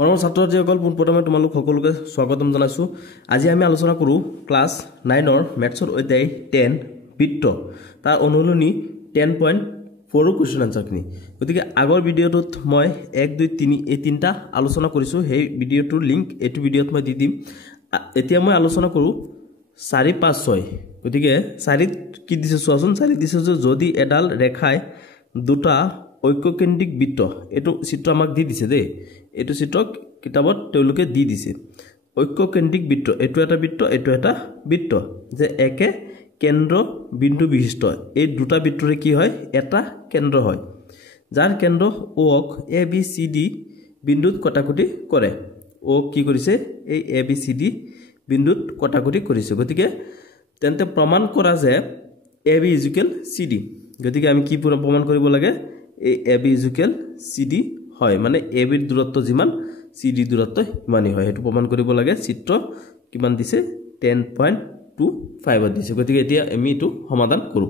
মৰমৰ ছাত্ৰছাত্ৰীসকল পোনপ্ৰথমে তোমালোক সকলোকে স্বাগতম জনাইছো। আজি আমি আলোচনা কৰো ক্লাস 9 ৰ ম্যাথছৰ অধ্যায় 10 বৃত্ত তাৰ অনুশীলনী 10.4 কোৱেশ্চন আনসাৰখিনি। গতিকে আগৰ ভিডিঅটোত মই 1 2 3 এই তিনটা আলোচনা কৰিছো। সেই ভিডিঅটোৰ লিংক এইটো ভিডিঅত মই দি দিম। এতিয়া মই আলোচনা কৰো 4 5 6। গতিকে 4ত কি দিছে চোৱাচোন। 4 দিছে যে যদি এডাল ৰেখাই দুটা ঐক্যকেন্দ্ৰিক বৃত্ত, এটো চিত্ৰ আমাক দি দিছে দেই। এটো চিত্ৰ কিতাবত তেওঁলোকে দি দিছে। ঐক্যকেন্দ্ৰিক বৃত্ত, এটো এটা বৃত্ত, এটো এটা বৃত্ত, যে একে কেন্দ্ৰ বিন্দু বিশিষ্ট এই দুটা বৃত্তৰে কি হয়, এটা কেন্দ্ৰ হয়, যাৰ কেন্দ্ৰ O ক A B C D বিন্দুত কটাকটি কৰে। O কি কৰিছে, এই A B C D বিন্দুত কটাকটি কৰিছে। গতিকে তেন্তে প্ৰমাণ কৰা যে AB = CD। গতিকে আমি কি প্ৰমাণ কৰিব লাগে, এই AB = CD হয়, মানে AB ৰ দূৰত্ব যিমান CD দূৰত্ব সিমানেই হয়, হেতু প্ৰমাণ কৰিব লাগে। চিত্ৰ কিমান দিছে, 10.25 দিছে। গতিকে এতিয়া আমি এটো সমাধান কৰো।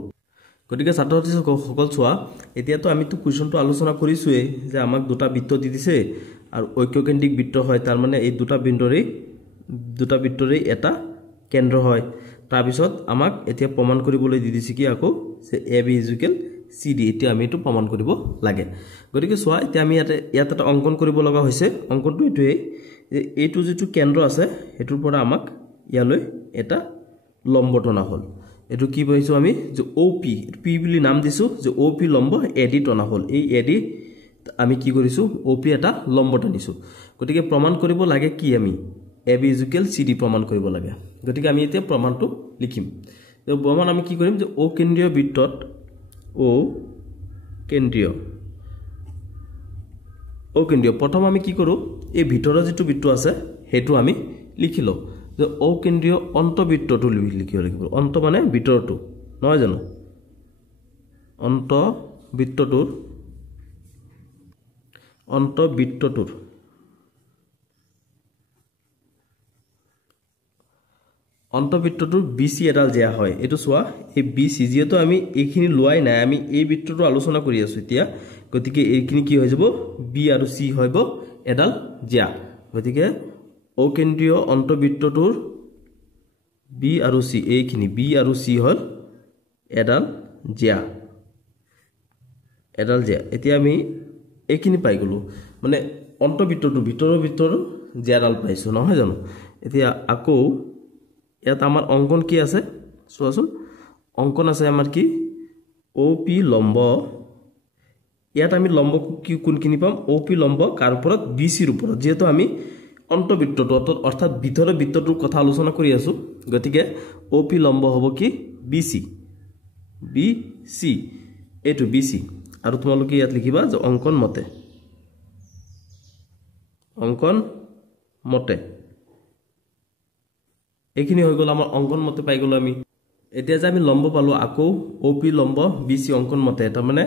গতিকে ছাত্ৰছাত্ৰীসকল চোৱা, এতিয়াতো আমিতো কুৱেশ্যনটো আলোচনা কৰিছোৱে যে আমাক দুটা বৃত্ত দি দিছে আৰু ঐক্যকেন্দ্ৰিক বৃত্ত হয়, তাৰ মানে এই দুটা বৃত্তৰে এটা কেন্দ্ৰ হয়। তাৰ পিছত আমাক এতিয়া প্ৰমাণ কৰিবলৈ দি দিছে কি আকৌ, যে AB = CD। এতিয়া আমি এটো প্ৰমাণ কৰিব লাগে। গতিকে চোৱা, এতিয়া আমি ইয়াত এটা অংকন কৰিব লগা হৈছে। অংকনটো এটোৱে যে এইটো যেটো কেন্দ্ৰ আছে হেতুৰ পৰা আমাক ইয়ালৈ এটা লম্ব টনা হল। এটো কি পাইছো আমি, যে OP, P বুলি নাম দিছো, যে OP লম্ব AD টনা হল। এই AD আমি কি কৰিছো, OP এটা লম্ব টানিছো। গতিকে প্ৰমাণ কৰিব লাগে কি, আমি AB = CD প্ৰমাণ কৰিব লাগে। গতিকে আমি এতিয়া প্ৰমাণটো লিখিম। তো প্ৰমাণ আমি কি কৰিম, যে O কেন্দ্ৰীয় বৃত্তত O কেন্দ্ৰীয় প্ৰথম আমি কি কৰো, এই ভিতৰৰ যেটো বৃত্ত আছে হেতু আমি লিখি লও, যে O কেন্দ্ৰীয় অন্তবৃত্তটো লিখিব লাগিব। অন্ত মানে ভিতৰটো, নহয় জানো, অন্তবৃত্তটোৰ BC এডাল জিয়া হয়। এটো চোৱা, এই BC যেহেতু আমি এইখিনি লোৱাই নাই, আমি এই বৃত্তটো আলোচনা কৰি আছো এতিয়া। গতিকে এইখিনি কি হৈ যাব, B আৰু C হইব এডাল জিয়া। গতিকে O কেন্দ্ৰীয় অন্তবৃত্তটোৰ B আৰু C, এইখিনি B আৰু C হল এডাল জিয়া। এতিয়া আমি এইখিনি পাই গলো, মানে অন্তবৃত্তটোৰ ভিতৰৰ জিয়াডাল পাইছো, নহয় জানো। এতিয়া আকৌ ইয়াত আমাৰ অঙ্কন কি আছে চোৱাচোন। অঙ্কন আছে আমাৰ কি, OP লম্ব। ইয়াত আমি লম্ব কি কোনখিনি পাম, OP লম্ব কাৰ ওপৰত, BC ৰ ওপৰত। যেহেতু আমি অন্তবৃত্তটো অৰ্থাৎ ভিতৰৰ বৃত্তটোৰ কথা আলোচনা কৰি আছো, গতিকে OP লম্ব হ'ব কি, BC। এটো BC। আৰু তোমালোকে ইয়াত লিখিবা যে অঙ্কন মতে এইখিনি হৈ গল আমাৰ অঙ্কন মতে পাই গলো আমি। এতিয়া যে আমি লম্ব পালো, আকৌ OP লম্ব BC অঙ্কন মতে, তাৰ মানে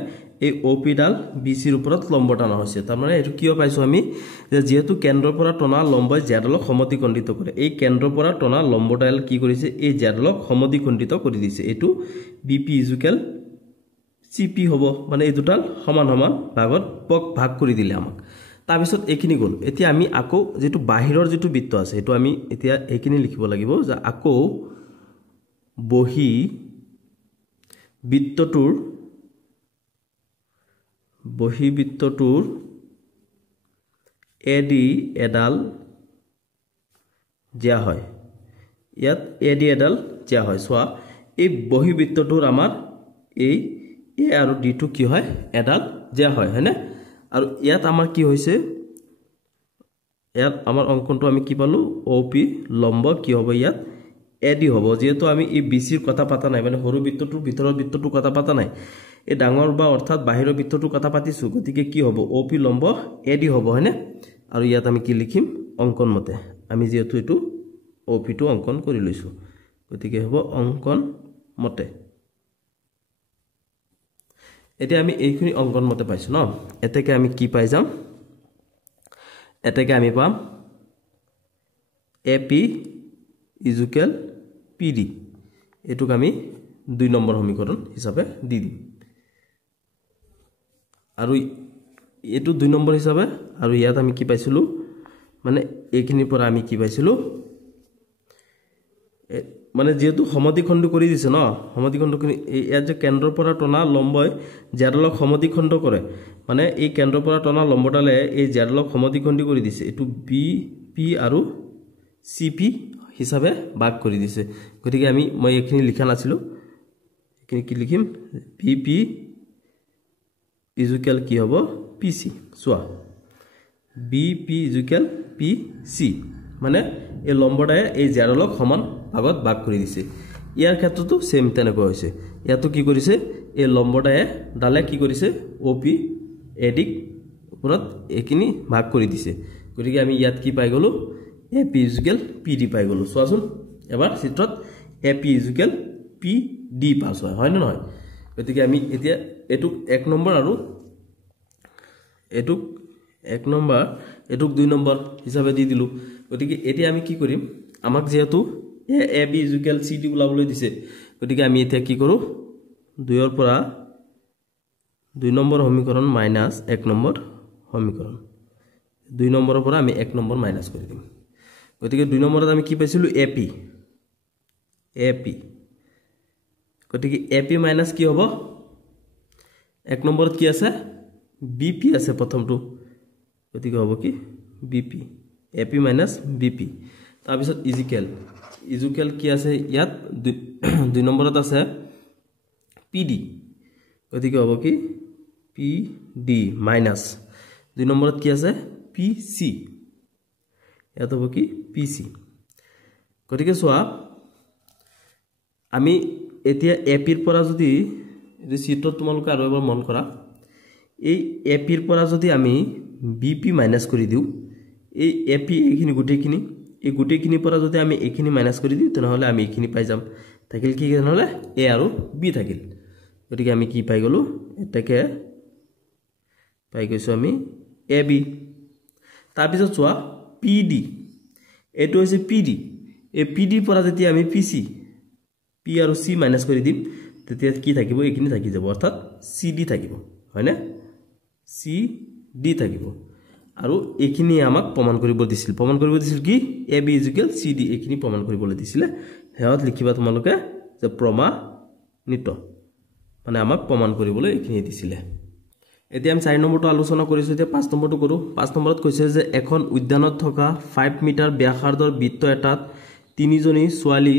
এই OP ডাল BC ৰ ওপৰত লম্ব টানা হৈছে। তাৰ মানে এটো কিয় পাইছো আমি, যে যেহেতু কেন্দ্ৰৰ পৰা টনা লম্বই জিয়াডালক সমদ্বিখণ্ডিত কৰে, এই কেন্দ্ৰৰ পৰা টনা লম্বডাল কি কৰিছে, এই জিয়াডালক সমদ্বিখণ্ডিত কৰি দিছে। এটো BP = CP হ'ব, মানে এই দুটাল সমান ভাগত ভাগ কৰি দিলে আমাক। তাৰ পিছত এইখিনি গল। এতিয়া আমি আকৌ যেটো বাহিৰৰ যেটো বৃত্ত আছে হেতু আমি এতিয়া এইখিনি লিখিব লাগিব, যে আকৌ বহি বৃত্তটোৰ AD এডাল জিয়া হয়। ইয়াত AD এডাল জিয়া হয়। চোৱা, এই বহি বৃত্তটোৰ আমাৰ এই A আৰু D টো কি হয়, এডাল জিয়া হয়, হয়নে। আৰু ইয়াত আমাৰ কি হৈছে, ইয়াত আমাৰ অঙ্কনটো আমি কি পালো, OP লম্ব কি হ'ব, ইয়াত AD হ'ব। যেহেতু আমি এই BC ৰ কথা পাতা নাই, মানে সৰু বৃত্তটোৰ ভিতৰৰ বৃত্তটোৰ কথা পাতা নাই, এই ডাঙৰ বা অৰ্থাৎ বাহিৰৰ বৃত্তটোৰ কথা পাতিছো। গতিকে কি হ'ব, OP লম্ব AD হ'ব, হয়নে। আৰু ইয়াত আমি কি লিখিম, অঙ্কন মতে। আমি যেহেতু এটো OP টো অঙ্কন কৰি লৈছো, গতিকে হ'ব অঙ্কন মতে। এতিয়া আমি এইখিনি অঙ্কন মতে পাইছো ন। এতেকে আমি কি পাই যাম, এতেকে আমি পাম AP = PD। এটুক আমি 2 নম্বৰ সমীকৰণ হিচাপে দি দিম। আৰু এটো 2 নম্বৰ হিচাপে, আৰু ইয়াত আমি কি পাইছিলো, মানে এইখিনিৰ পৰা আমি কি পাইছিলোঁ মানে যেহেতু সমদ্বিখণ্ড কৰি দিছে ন সমদ্বিখণ্ডখিনি ইয়াত যে কেন্দ্ৰৰ পৰা টনা লম্বই জেডালক সমদ্বিখণ্ড কৰে মানে এই কেন্দ্ৰৰ পৰা টনা লম্বডালে এই জেডালক সমদ্বিখণ্ডী কৰি দিছে এটো বি পি আৰু সি পি হিচাপে ভাগ কৰি দিছে গতিকে মই এইখিনি লিখা নাছিলো এইখিনি কি লিখিম বি পি ইকুয়াল কি হ'ব পি সি চোৱা বি পি ইকুয়াল পি সি মানে এই লম্বটায়ে এই জেডালক সমান ভাগত ভাগ কৰি দিছে ইয়াৰ ক্ষেত্ৰতো সেম তেনেকৈ হৈছে ইয়াতো কি কৰিছে এই লম্বটায়ে ডালে কি কৰিছে ওপি এডিক ওপৰত এখিনি ভাগ কৰি দিছে গতিকে আমি ইয়াত কি পাই গলো এপি ইকুয়াল পিডি পাই গলো চোৱাচোন এবাৰ চিত্ৰত এপি ইকুয়াল পিডি পাস হয় না নহয় গতিকে আমি এতিয়া এটুক 1 নম্বৰ আৰু এটুক 1 নম্বৰ এটুক 2 নম্বৰ হিচাপে দি দিলু গতিকে এতিয়া আমি কি কৰিম আমাক যেহেতু A B equal C D উলাবলৈ দিছে গতিকে আমি এতিয়া কি কৰো 2 ৰ পৰা 2 নম্বৰ সমীকৰণ মাইনাস 1 নম্বৰ সমীকৰণ 2 নম্বৰৰ পৰা আমি 1 নম্বৰ মাইনাস কৰি দিম গতিকে 2 নম্বৰত আমি কি পাইছিলো এপি গতিকে এপি মাইনাস কি হ'ব 1 নম্বৰত কি আছে বিপি আছে প্ৰথমটো গতিকে হ'ব কি বিপি এপি মাইনাস বিপি তাৰ পিছত ইকুয়াল কি আছে ইয়াত 2 নম্বৰত আছে পিডি গতিকে হ'ব কি পিডি মাইনাস 2 নম্বৰত কি আছে পিসি ইয়াত হ'ব কি পিসি গতিকে চোৱা আমি এতিয়া এপিৰ পৰা যদি এই চিত্ৰত তোমালোকে আৰু এবাৰ মন কৰা এই এপিৰ পৰা যদি আমি বিপি মাইনাস কৰি দিও এই এপি এইখিনি গুটেখিনি পৰা যদি আমি এইখিনি মাইনাস কৰি দিও তেনেহলে আমি এইখিনি পাই যাম থাকিল কি তেনেহলে এ আৰু বি থাকিল গতিকে আমি কি পাই গলো এটাকে পাই গৈছো আমি এ বি তাৰ পিছত চোৱা পিডি এটো হৈছে পিডি এই পিডি পৰা যেতিয়া আমি পিসি পি আৰু সি মাইনাস কৰি দিম তেতিয়া কি থাকিব এইখিনি থাকি যাব অৰ্থাৎ সিডি থাকিব হয়নে সিডি থাকিব আৰু এইখিনি আমাক প্ৰমাণ কৰিব দিছিল কি এ বি ইকুয়াল সিডি এইখিনি প্ৰমাণ কৰিবলৈ দিছিল হেয়ত লিখিবা তোমালোকে যে প্ৰমাণিত মানে আমাক প্ৰমাণ কৰিবলৈ এইখিনি দিছিল এতিয়া আমি 4 নম্বৰটো আলোচনা কৰিছো এতিয়া 5 নম্বৰটো কৰো 5 নম্বৰত কৈছে যে এখন উদ্যানত থকা 5 মিটাৰ ব্যাসাৰ্ধৰ বৃত্ত এটাত তিনিজনী ছোৱালী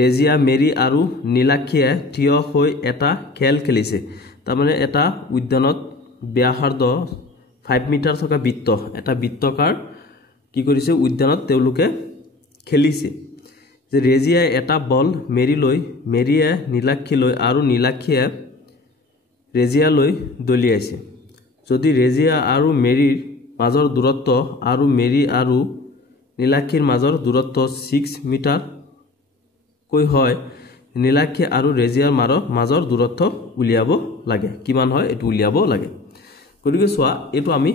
ৰেজিয়া মেৰি আৰু নীলাক্ষীয়ে থিয় হৈ এটা খেল খেলিছে তাৰমানে এটা উদ্যানত ব্যাসাৰ্ধ 5 মিটাৰ থকা বৃত্ত এটা বৃত্তকাৰ কি কৰিছে উদ্যানত তেওঁলোকে খেলিছে যে ৰেজিয়াই এটা বল মেৰিয়ে নীলাক্ষী লৈ আৰু নীলাক্ষীয়ে ৰেজিয়া লৈ দলিয়াইছে যদি ৰেজিয়া আৰু মেৰিৰ মাজৰ দূৰত্ব আৰু মেৰি আৰু নীলাক্ষীৰ মাজৰ দূৰত্ব 6 মিটাৰ কৈ হয় নীলাক্ষী আৰু ৰেজিয়াৰ মাজৰ দূৰত্ব উলিয়াব লাগে কিমান হয় এটো উলিয়াব লাগে গতিকে চোৱা এটো আমি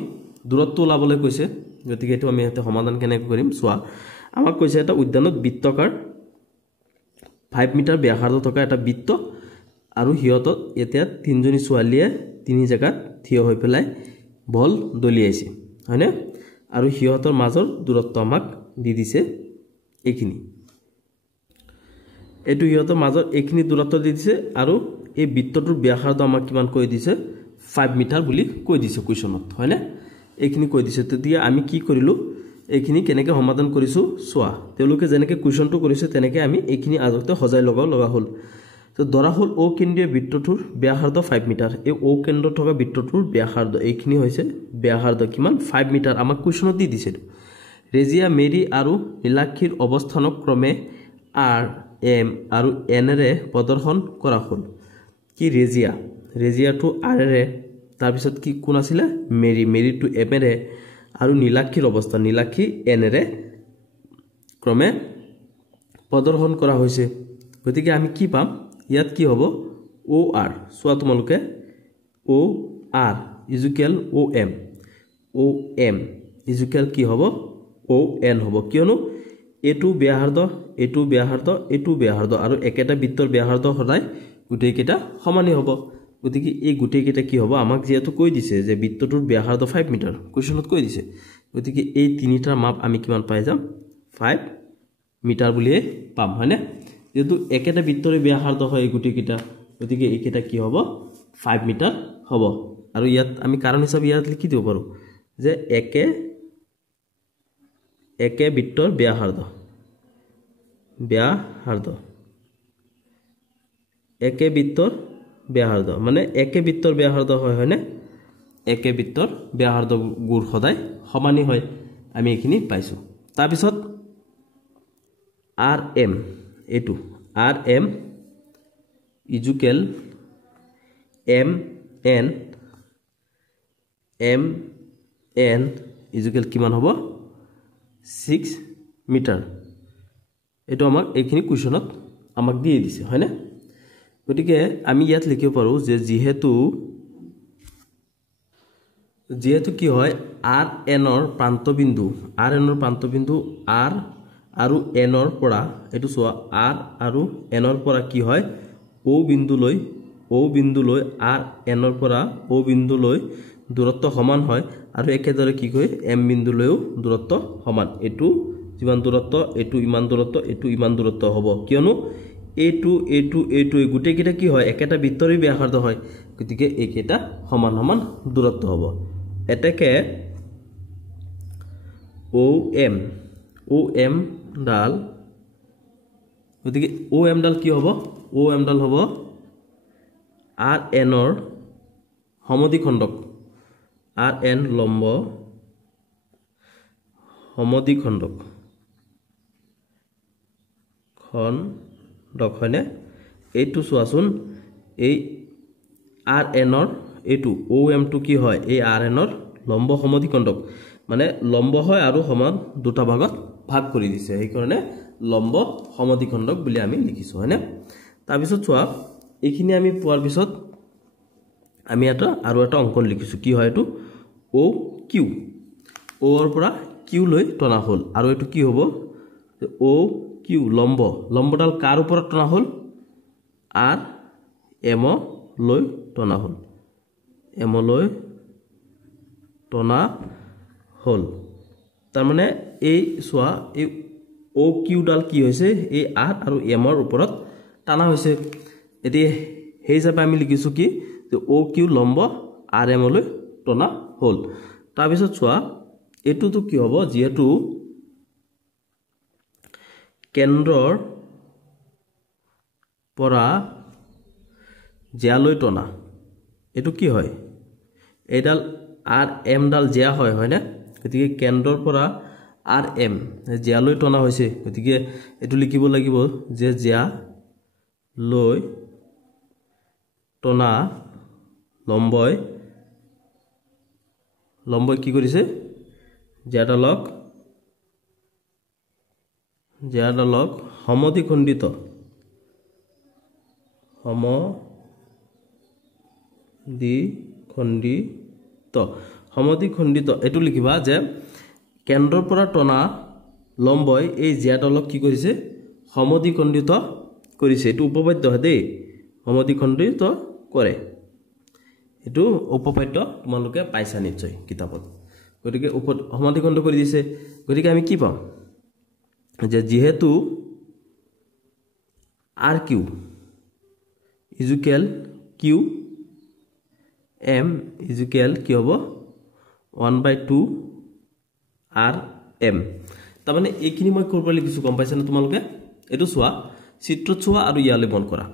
দূৰত্ব উলাবলৈ কৈছে গতিকে এটো আমি এটা সমাধান কেনেকৈ কৰিম চোৱা আমাক কৈছে এটা উদ্যানত বৃত্তকাৰ 5 মিটাৰ ব্যাসাৰ্ধ থকা এটা বৃত্ত আৰু হিয়তত এতিয়া তিনজনী ছোৱালীয়ে তিনি জায়গাত থিয় হৈ পেলাই বল দলিয়াইছে হয়নে আৰু হিয়তৰ মাজৰ দূৰত্ব আমাক দি দিছে এইখিনি এটো হিয়তৰ মাজৰ এইখিনি দূৰত্ব দি দিছে আৰু এই বৃত্তটোৰ ব্যাসাৰ্ধ আমাক কিমান কৈ দিছে 5 মিটাৰ বুলি কৈ দিছে কোৱেশ্যনত হয়নে এইখিনি কৈ দিছে তেতিয়া আমি কি কৰিলো এইখিনি কেনেকৈ সমাধান কৰিছো চোৱা তেওঁলোকে যেনেকৈ কোৱেশ্যনটো কৰিছে তেনেকৈ আমি এইখিনি আজতে সজাই লগা হল তো ধৰা হল ও কেন্দ্ৰীয় বৃত্তটোৰ ব্যাসাৰ্ধ 5 মিটাৰ এই ও কেন্দ্ৰত থকা বৃত্তটোৰ ব্যাসাৰ্ধ এইখিনি হৈছে ব্যাসাৰ্ধ কিমান 5 মিটাৰ আমাক কোৱেশ্যনত দি দিছে ৰেজিয়া মেৰি আৰু নীলাক্ষীৰ অৱস্থানক ক্ৰমে আৰ এম আৰু এন ৰে প্ৰদৰ্শন কৰা হল কি ৰেজিয়া টু আৰ ৰে তাৰ পিছত কি কোন আছিল মেৰি টু এম ৰে আৰু নীলাক্ষীৰ অৱস্থা নীলাক্ষী এন ৰে ক্ৰমে প্ৰদৰ্শন কৰা হৈছে গতিকে আমি কি পাম ইয়াত কি হ'ব ও আৰ সোৱা তোমালোকে ও আৰ ইকুয়াল ও এম ইকুয়াল কি হ'ব ও এন হ'ব কিয়নো এটু ব্যাসাৰ্ধ আৰু একেটা বৃত্তৰ ব্যাসাৰ্ধ সদায় গুটেইকেটা সমানই হ'ব গতিকে এই গুটেইকেটা কি হ'ব আমাক যেহেতু কৈ দিছে যে বৃত্তটোৰ ব্যাসাৰ্ধ 5 মিটাৰ কোৱেশ্যনত কৈ দিছে গতিকে এই তিনিটাৰ মাপ আমি কিমান পাই যাম 5 মিটাৰ বুলিয়ে পাম হয়নে যেহেতু একেটা বৃত্তৰে ব্যাসাৰ্ধ হয় এই গুটিকেইটা গতিকে এইকেইটা কি হ'ব 5 মিটাৰ হ'ব আৰু ইয়াত আমি কাৰণ হিচাপে ইয়াত লিখি দিব পাৰো যে একে বৃত্তৰ ব্যাসাৰ্ধ একে বৃত্তৰ ব্যাসাৰ্ধ মানে একে বৃত্তৰ ব্যাসাৰ্ধ হয় হয়নে একে বৃত্তৰ ব্যাসাৰ্ধ গুৰ সদায় সমানি হয় আমি এখিনি পাইছো তাৰ পিছত rm এটো rm ইকুৱেল mn ইকুৱেল কিমান হ'ব 6 মিটাৰ এটো আমাক এখিনি কোৱেশ্চনত আমাক দিয়ে দিছে হয়নে গতিকে আমি ইয়াত লিখিব পাৰো যে যেহেতু কি হয় rn ৰ প্ৰান্তবিন্দু r আৰু n ৰ পৰা এটো সোৱা r আৰু n ৰ পৰা কি হয় o বিন্দুলৈ r n ৰ পৰা o বিন্দুলৈ দূৰত্ব সমান হয় আৰু একেদৰে কি কয় m বিন্দুলৈও দূৰত্ব সমান এটো যিমান দূৰত্ব এটো ইমান দূৰত্ব হ'ব কিয়নো এটো গুটেকেইটা কি হয় একেটা বৃত্তৰে ব্যাসাৰ্ধ হয় গতিকে এইকেইটা সমান দূৰত্ব হ'ব এতেকে OM ডাল গতিকে OM ডাল কি হ'ব OM ডাল হ'ব RN ৰ সমদ্বিখণ্ডক RN লম্ব সমদ্বিখণ্ডক হয়নে এইটো চোৱাচোন এই RN ৰ এইটো OM টো কি হয় এই RN ৰ লম্ব সমদ্বিখণ্ডক মানে লম্ব হয় আৰু সমান দুটা ভাগত ভাগ কৰি দিছে এই কাৰণে লম্ব সমদ্বিখণ্ডক বুলি আমি লিখিছো হয়নে তাৰ পিছত চোৱা এইখিনি আমি পোৱাৰ পিছত আমি এটা অংকন লিখিছো কি হয় এটো OQ O ৰ পৰা Q লৈ টনা হল আৰু এটো কি হ'ব OQ লম্বডাল কাৰ ওপৰত টনা হল R M লৈ টনা হল M লৈ টনা হল তাৰ মানে এই সোয়া এই OQ ডাল কি হৈছে এই R আৰু M ৰ ওপৰত টানা হৈছে এতি হেই হিচাপে আমি লিখিছো কি যে OQ লম্ব RM লৈ টনা হল তাৰ পিছত সোয়া এটোটো কি হ'ব যেহেতু কেন্দ্ৰৰ পৰা জিয়ালৈ টনা এটো কি হয় এডাল RM ডাল জিয়া হয় হয়নে গতিকে কেন্দ্ৰৰ পৰা RM জিয়ালৈ টনা হৈছে গতিকে এটো লিখিব লাগিব যে জিয়া লৈ টনা লম্বই কি কৰিছে জিয়াডালক সমদ্বিখণ্ডিত এটো লিখিবা যে কেন্দ্ৰৰ পৰা টনা লম্বই এই জিয়াডালক কি কৰিছে সমদ্বিখণ্ডিত কৰিছে এটো উপপাদ্য হয় দেই সমদ্বিখণ্ডিত কৰে এটো উপপাদ্য তোমালোকে পাইছা নিশ্চয় কিতাপত গতিকে সমদ্বিখণ্ড কৰি দিছে গতিকে আমি কি পাম যে যেহেতু RQ ইকুৱেল QM ইকুৱেল কি হ'ব 1/2 RM তাৰ মানে এইখিনি মই কৰব লিখিছো গম পাইছা না তোমালোকে এটো চোৱা চিত্ৰত চোৱা আৰু ইয়ালে মন কৰা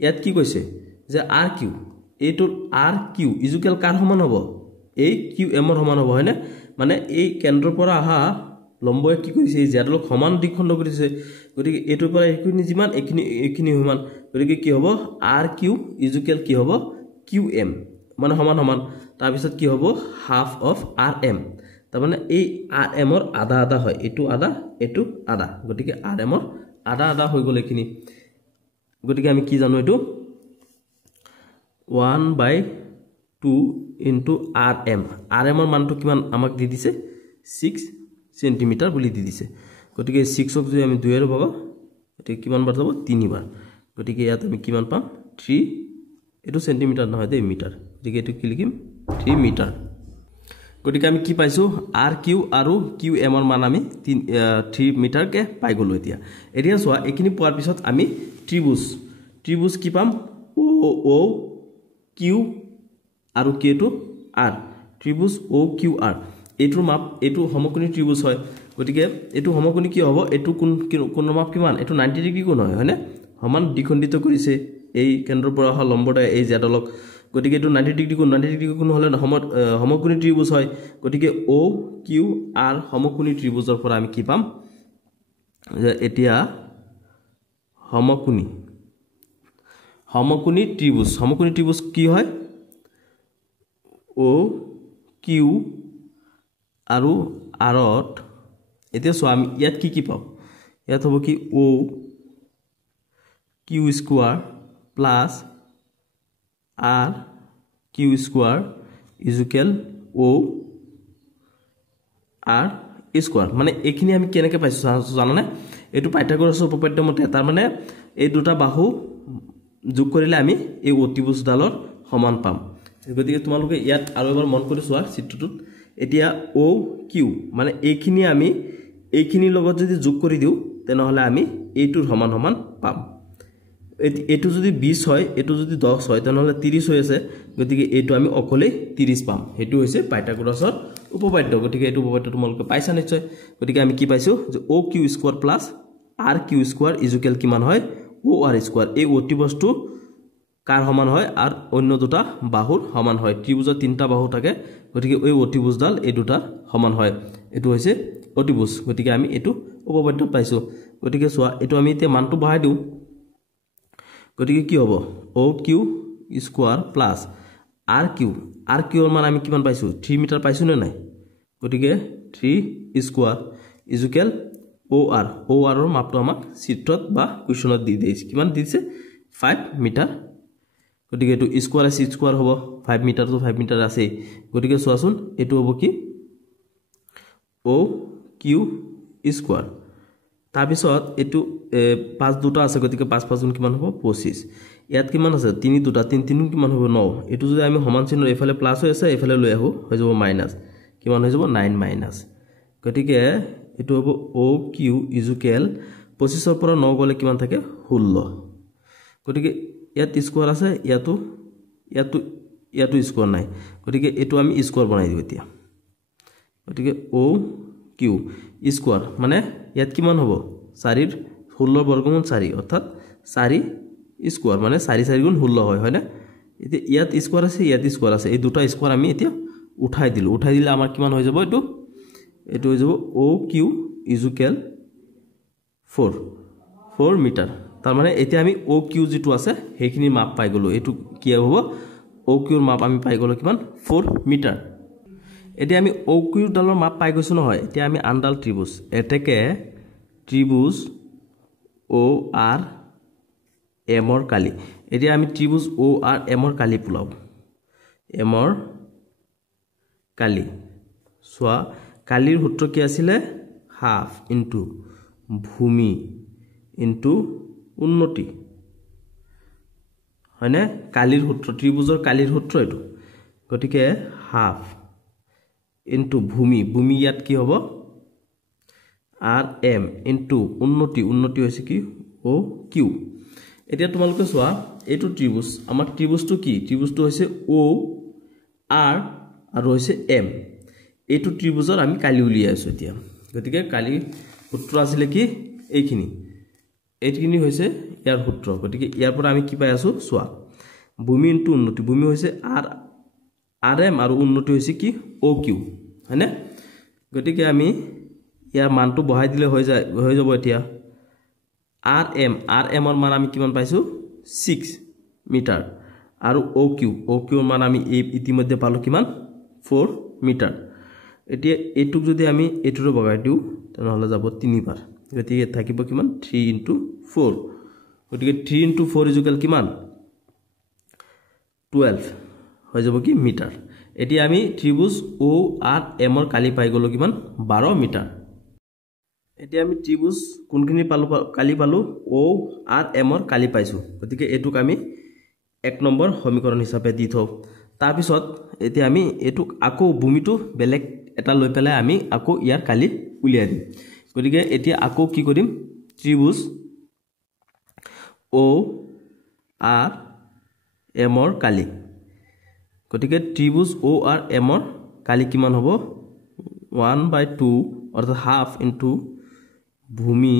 ইয়াত কি কৈছে যে RQ এইটো RQ ইকুৱেল কাৰ সমান হ'ব এই QM ৰ সমান হ'ব হয়নে মানে এই কেন্দ্ৰৰ পৰা আহা লম্বই কি কৰিছে এই জিয়াডালক সমান দ্বিখণ্ড কৰিছে গতিকে এটোৰ পৰা এইখিনি যিমান এইখিনি সমান গতিকে কি হ'ব RQ ইকুৱেল কি হ'ব QM মানে সমান তাৰ পিছত কি হ'ব হাফ অফ RM তাৰ মানে এই RM ৰ আধা হয় এটো আধা গতিকে RM ৰ আধা হৈ গলে কিনি গতিকে আমি কি জানো এটো 1/2 into RM ৰ মানটো কিমান আমাক দি দিছে 6 সেন্টিমিটাৰ বুলি দি দিছে গতিকে 6 ক যদি আমি 2 এৰ ভাগা এটো কিমান বাৰ যাব 3 বাৰ গতিকে ইয়াত আমি কিমান পাম 3 এটো সেন্টিমিটাৰ নহয় দে মিটাৰ গতিকে এটো কি লিখিম 3 মিটাৰ গতিকে আমি কি পাইছো আৰ কিউ আৰু কিউ এমৰ মান আমি 3 মিটাৰ কে পাই গলো এতিয়া চোৱা এখিনি পোৱাৰ পিছত আমি ত্ৰিভুজ কি পাম ও কিউ আৰু কে to R ত্ৰিভুজ O Q R এটোৰ মাপ এটো সমকোণী ত্ৰিভুজ হয় গতিকে এটো সমকোণী কি হ'ব এটো কোণৰ মাপ কিমান এটো 90 ডিগ্ৰী কোণ হয় হয়নে সমান দ্বিখণ্ডিত কৰিছে এই কেন্দ্ৰৰ পৰা অহা লম্বটা এই জেডলক গতিকে এটো 90 ডিগ্ৰী কোণ হলে সমকোণী ত্ৰিভুজ হয় গতিকে ও কিউ আৰ সমকোণী ত্ৰিভুজৰ পৰা আমি কি পাম যে এতিয়া সমকোণী ত্ৰিভুজ কি হয় ও কিউ আৰু আৰত এতিয়া সো আমি ইয়াত কি পাও ইয়াত হ'ব কি O Q square plus R Q square equal O R square মানে এখিনি আমি কেনেকৈ পাইছো জানানে এটো পাইথাগোৰাছৰ উপপাদ্য মতে তাৰ মানে এই দুটা বাহু যোগ কৰিলে আমি এই অতিভুজডালৰ সমান পাম গতিকে তোমালোকে ইয়াত আৰু এবাৰ মন কৰি চোৱা চিত্ৰটোত এতিয়া ও কিউ মানে এইখিনি আমি এইখিনিৰ লগত যদি যোগ কৰি দিও তেনহলে আমি এইটোৰ সমান পাম এটো যদি 20 হয় এটো যদি 10 হয় তেনহলে 30 হৈ আছে গতিকে এইটো আমি অকলে 30 পাম হেতু হৈছে পাইথাগোৰাছৰ উপপাদ্য গতিকে এইটো উপপাদ্য তোমালোকে পাইছা নিশ্চয় গতিকে আমি কি পাইছো যে O Q square plus R Q square equal কিমান হয় ও আৰ স্কয়াৰ এই অতিভুজটো কাৰ সমান হয় আৰ অন্য দুটা বাহুৰ সমান হয় ত্ৰিভুজৰ তিনটা বাহু থাকে গতিকে এই অতিভুজডাল এই দুটা সমান হয় এটো হৈছে অতিভুজ গতিকে আমি এটো উপপাদ্য পাইছো গতিকে চোৱা এটো আমি এতিয়া মানটো বহাই দিও গতিকে কি হ'ব ও কিউ স্কয়াৰ প্লাস আৰ কিউৰ মান আমি কিমান পাইছো 3 মিটাৰ পাইছো নে নাই গতিকে 3 স্কয়াৰ ইকুয়াল ও আৰৰ মাপটো আমাক চিত্ৰত বা কুৱেশ্যনত দি দিছে কিমান দিছে 5 মিটাৰ গতিকে এটো স্কয়াৰ আছে স্কয়াৰ হ'ব 5 মিটাৰ তো 5 মিটাৰ আছে গতিকে চোৱাচোন এটো হ'ব কি ও কিউ স্কয়াৰ তাৰ পিছত এটো 5 দুটা আছে গতিকে 5 5 গুণ কিমান হ'ব 25 ইয়াত কিমান আছে 3 দুটা 3 3 কিমান হ'ব 9 এটো যদি আমি সমান চিহ্নৰ এফালে প্লাস হৈ আছে এফালে লৈ আহো হৈ যাব মাইনাস কিমান হৈ যাব 9 মাইনাস গতিকে এটো হ'ব ও কিউ ইকুয়াল 25 ৰ পৰা 9 গলে কিমান থাকে 16 গতিকে ইয়াত স্কয়াৰ আছে ইয়াতো স্কয়াৰ নাই গতিকে এটো আমি স্কয়াৰ বনাই দিও এতিয়া গতিকে ও কিউ স্কয়াৰ মানে ইয়াত কিমান হ'ব 4 ৰ 16 বৰ্গমূল 4 অৰ্থাৎ 4 স্কয়াৰ মানে 4 4 গুণ 16 হয় না এতিয়া ইয়াত স্কয়াৰ আছে এই দুটা স্কয়াৰ আমি এতিয়া উঠাই দিলে আমাৰ কিমান হৈ যাব এটো হৈ যাব ও কিউ ইকুয়াল 4 মিটাৰ তাৰ মানে এতিয়া আমি ও কিউ যেটো আছে হেখিনি মাপ পাই গলো এটো কি হ'ব ও কিউৰ মাপ আমি পাই গলো কিমান 4 মিটাৰ এতিয়া আমি ও কিউ ডালৰ মাপ পাই গৈছো নহয় এতিয়া আমি আনডাল ত্ৰিভুজ এতেকে ত্ৰিভুজ ও আৰ এমৰ কালি এতিয়া আমি ত্ৰিভুজ ও আৰ এমৰ কালি পুলাও এমৰ কালি সোয়া কালিৰ সূত্ৰ কি আছিল হাফ ইনটু ভূমি ইনটু উন্নতি হয়নে কালিৰ সূত্ৰ ত্ৰিভুজৰ কালিৰ সূত্ৰ এটো গতিকে হাফ ইনটু ভূমি ইয়াত কি হ'ব আৰ এম ইনটু উন্নতি হৈছে কি ও কিউ এতিয়া তোমালোকে চোৱা এটো ত্ৰিভুজ আমাৰ ত্ৰিভুজটো কি ত্ৰিভুজটো হৈছে ও আৰ আৰু হৈছে এম এটো ত্ৰিভুজৰ আমি কালি উলিয়াই আছো এতিয়া গতিকে কালি সূত্ৰ আছিল কি এইখিনি হৈছে ইয়াৰ সূত্ৰ গতিকে ইয়াৰ পৰা আমি কি পাই আছো চোৱা ভূমি ইনটু উন্নতি ভূমি হৈছে আৰ এম আৰু উন্নতি হৈছে কি ও কিউ হয়নে গতিকে আমি ইয়াৰ মানটো বহাই দিলে হৈ যাব এতিয়া আৰ এমৰ মান আমি কিমান পাইছো 6 মিটাৰ আৰু ও কিউৰ মান আমি ইতিমধ্যে পালো কিমান 4 মিটাৰ এতিয়া এটুক যদি আমি এটুৰে বগাই দিও তেনহলে যাব 3 বাৰ গতিকে থাকিব কিমান 3 into 4 গতিকে 3 into 4 ইকুয়াল কিমান 12 হৈ যাব কি মিটাৰ এতিয়া আমি ত্ৰিভুজ ও আৰ এমৰ কালি পাই গলো কিমান 12 মিটাৰ এতিয়া আমি ত্ৰিভুজ কোনখিনি কালি পালো ও আৰ এমৰ কালি পাইছো গতিকে এটুক আমি 1 নম্বৰ সমীকৰণ হিচাপে দি থও তাৰপিছত এতিয়া আমি এইটো আকৌ ভূমিটো বেলেগ এটা লৈ পেলাই আমি আকৌ ইয়াৰ কালি উলিয়াই দিম গতিকে এতিয়া আকৌ কি কৰিম ত্ৰিভুজ ও আৰ এমৰ কালি গতিকে ত্ৰিভুজ ও আৰ এমৰ কালি কিমান হ'ব 1/2 অৰ্থাৎ হাফ ইনটু ভূমি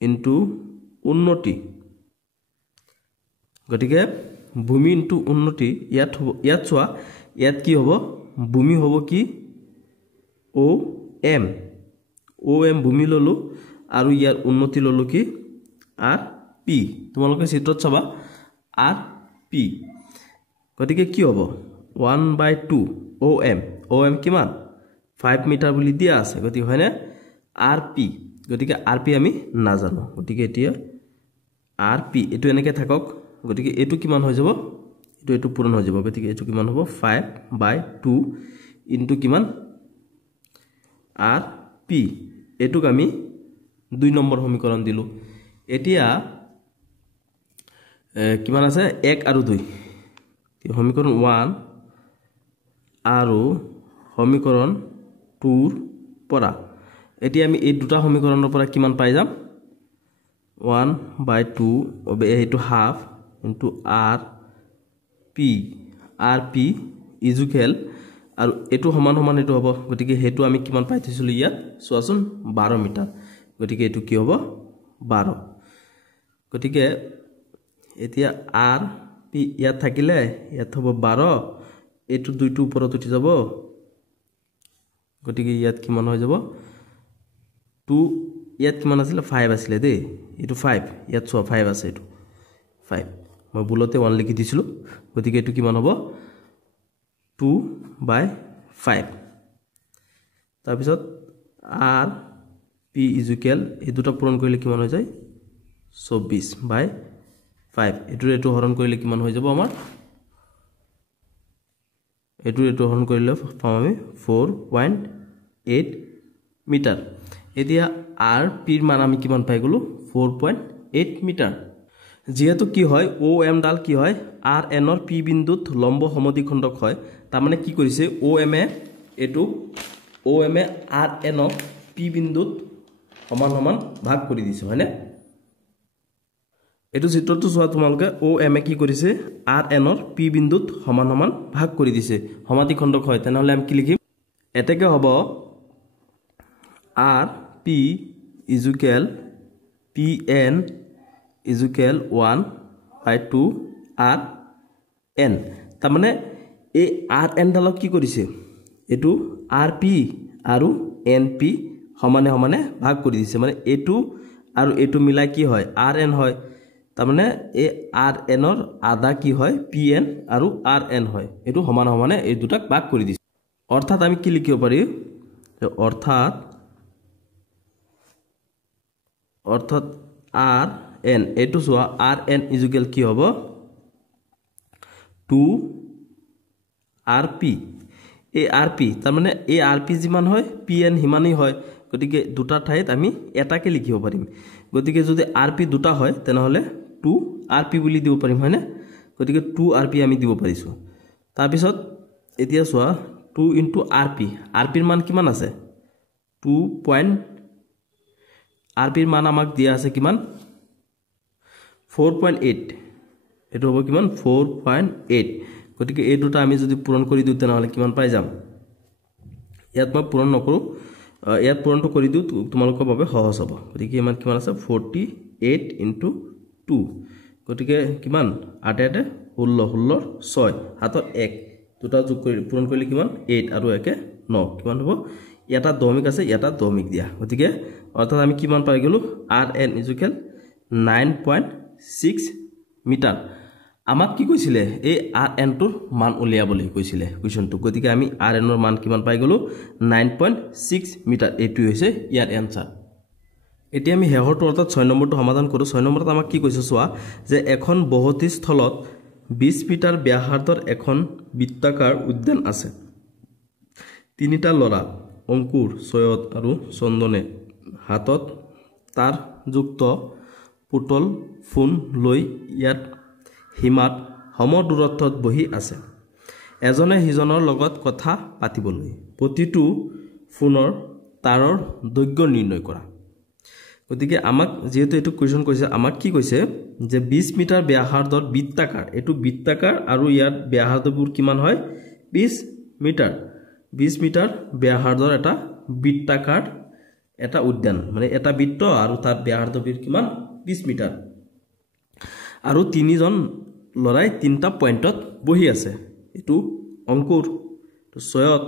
ইনটু উন্নতি গতিকে ভূমি ইনটু উন্নতি ইয়াত চোৱা ইয়াত কি হ'ব ভূমি হ'ব কি ও এম ভূমি ললো আৰু ইয়াৰ উন্নতি ললো কি আৰ পি তোমালোকে চিত্ৰত চাবা আর পি গতিকে কি হ'ব 1/2 ও এম কিমান 5 মিটাৰ বুলি দিয়া আছে গতিকে হয়নে আর পি গতিকে আর পি আমি নাজানো গতিকে এতিয়া আর পি এটো এনেকে থাকক গতিকে এটো কিমান হৈ যাব এটো পূৰণ হৈ যাব গতিকে এটো কিমান হ'ব 5/2 ইনটু কিমান আর পি এটুক আমি 2 নম্বৰ সমীকৰণ দিলো এতিয়া কিমান আছে 1 আৰু 2 সমীকৰণ 1 আৰু সমীকৰণ 2 পৰা এতিয়া আমি এই দুটা সমীকৰণৰ পৰা কিমান পাই যাম 1/2 এইটো half into R P equal আৰু এটো সমান সমান এটো হ'ব গতিকে হেতু আমি কিমান পাই থৈছিল ইয়াত চোৱাচোন 12 মিটাৰ গতিকে এটো কি হ'ব 12 গতিকে এতিয়া আৰ পি ইয়াত থাকিলে ইয়াত হ'ব 12 এটো দুইটো ওপৰত উঠি যাব গতিকে ইয়াত কিমান হৈ যাব 2 ইয়াত কিমান আছিল 5 আছিল দে এটো 5 ইয়াত চোৱা 5 আছে এটো 5 মই বুলতে 1 লিখি দিছিলো গতিকে এটো কিমান হ'ব 2/5 তাৰপিছত আৰ পি ইজুকেল এই দুটা পূৰণ কৰিলে কিমান হৈ যায় 24/5 এটো হৰণ কৰিলে কিমান হৈ যাব আমাৰ এটো হৰণ কৰিলে পাম আমি 4.8 মিটাৰ এতিয়া আৰ পিৰ মান আমি কিমান পাই গলো 4.8 মিটাৰ যেহেতু কি হয় ও এম ডাল কি হয় আর এন এর পি বিন্দুত লম্ব সমদ্বিখণ্ডক হয় তার মানে কি কৰিছে ও এম এ আৰ এন ক পি বিন্দুত সমান সমান ভাগ কৰি দিছে হয়নে এটো চিত্ৰটো চোৱা তোমালোকে ও এম এ কি কৰিছে আৰ এন ৰ পি বিন্দুত সমান সমান ভাগ কৰি দিছে সমদ্বিখণ্ডক হয় তেনেহলে আমি কি লিখিম এতেকে হ'ব R P equal P N equal 1/2 R N তার মানে এই আর এন ডালক কি কৰিছে এটো আৰ পি আৰু এন পি সমানে সমানে ভাগ কৰি দিছে মানে এটো আৰু এটো মিলাই কি হয় আৰ এন হয় তাৰ মানে এই আৰ এন ৰ আধা কি হয় পি এন আৰু আৰ এন হয় এটো সমান সমানে এই দুটাক ভাগ কৰি দিছে অৰ্থাৎ আমি কি লিখিব পাৰি অৰ্থাৎ আৰ এন এটো চোৱা আর এন ইজুকেল কি হ'ব 2 আর পি এ আর পি তার মানে এ আর পি যিমান হয় পি এন হিমানেই হয় গতিকে দুটা ঠাইত আমি এটাকে লিখিব পাৰিম গতিকে যদি আৰ পি দুটা হয় তেনেহলে 2 আৰ পি বুলি দিব পাৰিম হয়নে গতিকে 2 আৰ পি আমি দিব পাৰিছো তাৰ পিছত এতিয়া চোৱা 2 ইনটু আৰ পিৰ মান কিমান আছে 2. আৰ পিৰ মান আমাক দিয়া আছে কিমান 4.8 এটো হ'ব কিমান 4.8 গতিকে এই দুটা আমি যদি পূৰণ কৰি দিও তেনেহলে কিমান পাই যাম ইয়াত মই পূৰণ নকৰো ইয়াত পূৰণটো কৰি দিও তোমালোকৰ বাবে সহজ হ'ব গতিকে ইমান কিমান আছে 48 ইনটু 2 গতিকে কিমান 8 8 16 6 হাতত 1 দুটা যোগ কৰি পূৰণ কৰিলে কিমান 8 আৰু 1 9 কিমান হ'ব এটা দশমিক আছে এটা দশমিক দিয়া গতিকে অৰ্থাৎ আমি কিমান পাই গলো আৰ এন ইজুকেল 9.6 মিটাৰ আমাক কি কৈছিলে এই আৰ এন টোৰ মান উলিয়াবলৈ কৈছিলে কোৱেশ্চনটো গতিকে আমি আৰ এন ৰ মান কিমান পাই গলো 9.6 মিটাৰ এটো হৈছে ইয়াৰ এনসাৰ এতিয়া আমি হেহৰটো অৰ্থাৎ 6 নম্বৰটো সমাধান কৰো 6 নম্বৰত আমাক কি কৈছে চোৱা যে এখন বহতি স্থলত 20 মিটাৰ ব্যাসাৰ্ধৰ এখন বৃত্তাকাৰ উদ্যান আছে তিনিটা লৰা অংকুৰ সৈয়দ আৰু চন্দনে হাতত তাৰ যুক্ত পুতল ফোন লৈ ইয়াত হিমাত সম দূৰত্বত বহি আছে এজনে সিজনৰ লগত কথা পাতিবলৈ প্ৰতিটো ফোনৰ তাৰৰ দৈৰ্ঘ্য নিৰ্ণয় কৰা গতিকে আমাক যেহেতু এটো কোৱেশ্চন কৈছে আমাক কি কৈছে যে 20 মিটাৰ ব্যাসাৰ্ধৰ বৃত্তাকাৰ এটো বৃত্তাকাৰ আৰু ইয়াত ব্যাসাৰ্ধবোৰ কিমান হয় 20 মিটাৰ ব্যাসাৰ্ধৰ এটা বৃত্তাকাৰ এটা উদ্যান মানে এটা বৃত্ত আৰু তাৰ ব্যাসাৰ্ধবোৰ কিমান 20 মিটাৰ আৰু তিনিজন লৰাই তিনটা পইণ্টত বহি আছে এটো অংকুৰ তো সয়ত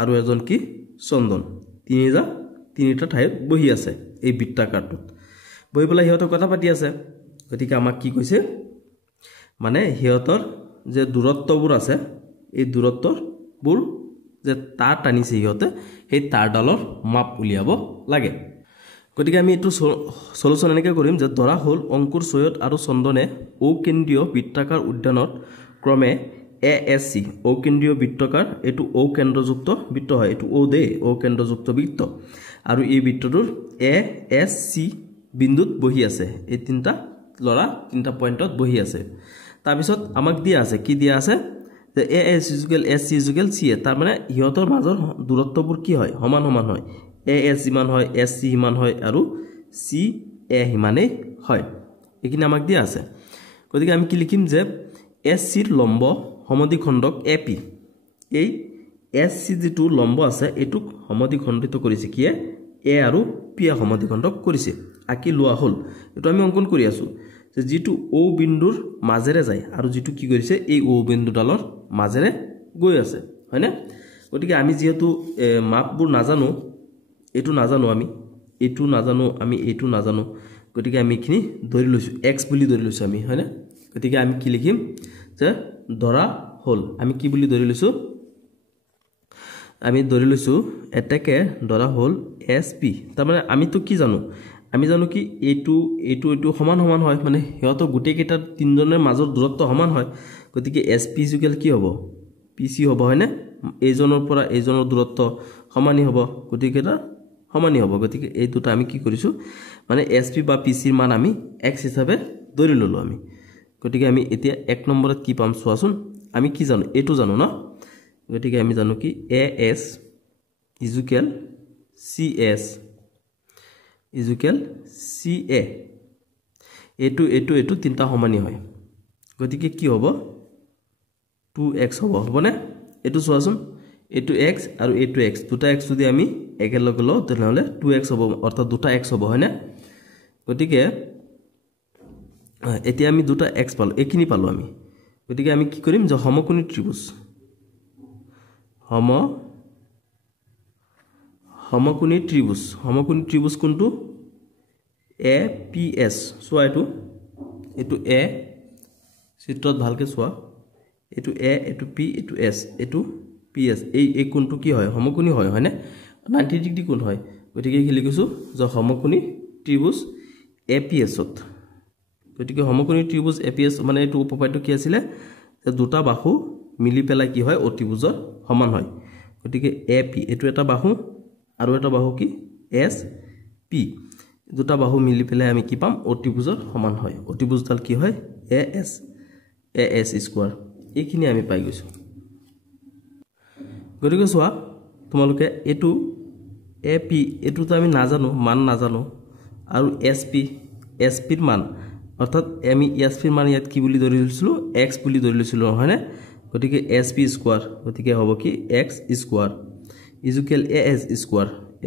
আৰু এজন কি চন্দন তিনিটা ঠাইত বহি আছে এই বৃত্তাকাৰটোত বহি পেলাই হিহঁতৰ কথা পাতি আছে গতিকে আমাক কি কৈছে মানে হিহঁতৰ যে দূৰত্ববোৰ আছে এই দূৰত্ববোৰ যে তাৰ টানিছে হিহঁতে সেই তাৰডালৰ মাপ উলিয়াব লাগে গতিকে আমি এটো সলিউশন এনেকৈ কৰিম যে ধৰা হল অংকুৰ সৈয়দ আৰু চন্দনে অকেন্দ্ৰীয় বৃত্তাকাৰ উদ্যানত ক্ৰমে ASC অকেন্দ্ৰীয় বৃত্তাকাৰ এটো অকেন্দ্ৰযুক্ত বৃত্ত হয় এটো অকেন্দ্ৰযুক্ত বৃত্ত আৰু এই বৃত্তটোৰ ASC বিন্দুত বহি আছে এই তিনটা লৰা তিনটা পইণ্টত বহি আছে তাৰ পিছত আমাক দিয়া আছে কি দিয়া আছে যে AS SC CA তাৰ মানে হিহঁতৰ মাজৰ দূৰত্ববোৰ কি হয় সমান হয় AS ইমান হয় SC ইমান হয় আৰু CA ইমানে হয় এখিনি আমাক দিয়া আছে গতিকে আমি কি লিখিম যে SC ৰ লম্ব সমদ্বিখণ্ডক AP এই SC যেটো লম্ব আছে এটুক সমদ্বিখণ্ডিত কৰিছে কি A আৰু P সমদ্বিখণ্ডক কৰিছে আকি লোৱা হল এটো আমি অঙ্কন কৰি আছো যে যেটো O বিন্দুৰ মাজেৰে যায় আৰু যেটো কি কৰিছে এই O বিন্দুডালৰ মাজেৰে গৈ আছে হয়নে গতিকে আমি যেহেতু মাপবোৰ নাজানো এটো নাজানো আমি এটো নাজানো গতিকে আমি এখিনি ধৰি লৈছো x বুলি ধৰি লৈছো আমি হয়নে গতিকে আমি কি লিখিম যে ধৰা হল আমি কি বুলি ধৰি লৈছো আমি ধৰি লৈছো এটাকে ধৰা হল SP তাৰ মানে আমি তো কি জানো আমি জানো কি এটো সমান হয় মানে হিহঁতৰ গুটে কেটা তিনজনৰ মাজৰ দূৰত্ব সমান হয় গতিকে SP কি হ'ব PC হ'ব হয়নে এইজনৰ পৰা এইজনৰ দূৰত্ব সমানই হ'ব গতিকে এটা সমানই হ'ব গতিকে এই দুটা আমি কি কৰিছো মানে SP বা PC ৰ মান আমি x হিচাপে ধৰি ললো আমি গতিকে আমি এতিয়া এক নম্বৰত কি পাম চোৱাচোন আমি কি জানো এটো জানো না গতিকে আমি জানো কি AS CS CA এটো তিনটা সমানই হয় গতিকে কি হ'ব 2x হ'বনে এটো চোৱাচোন এটো x আৰু এটো x দুটা x যদি আমি একেলগে লও তেতিয়াহলে 2x হ'ব অৰ্থাৎ দুটা x হ'ব হয়নে গতিকে এতিয়া আমি দুটা x পালো এখিনি পালো আমি গতিকে আমি কি কৰিম যে সমকোণী ত্ৰিভুজ কোনটো APS চোৱা এটো A চিত্ৰত ভালকে চোৱা এটো A এটো P এটো S এটো PS এই কোণটো কি হয় সমকোণী হয় হয়নে 90 ডিগ্ৰী কোণ হয় গতিকে কি লিখিছো যে সমকোণী ত্ৰিভুজ APS ত গতিকে সমকোণী ত্ৰিভুজ APS মানে এটো উপপাদ্য কি আছিল যে দুটা বাহু মিলি পেলাই কি হয় অতিভুজৰ সমান হয় গতিকে AP এটো এটা বাহু আৰু এটা বাহু কি SP দুটা বাহু মিলি পেলাই আমি কি পাম অতিভুজৰ সমান হয় অতিভুজডাল কি হয় AS স্কয়াৰ এইখিনি আমি পাই গৈছো গতিকে চোৱা তোমালোকে এটো AP এটোতো আমি নাজানো মান নাজানো আৰু SP ৰ মান অৰ্থাৎ আমি SP ৰ মান ইয়াত কি বুলি ধৰি লৈছিলো x বুলি ধৰি লৈছিলো হয়নে গতিকে SP স্কয়াৰ গতিকে হ'ব কি x স্কয়াৰ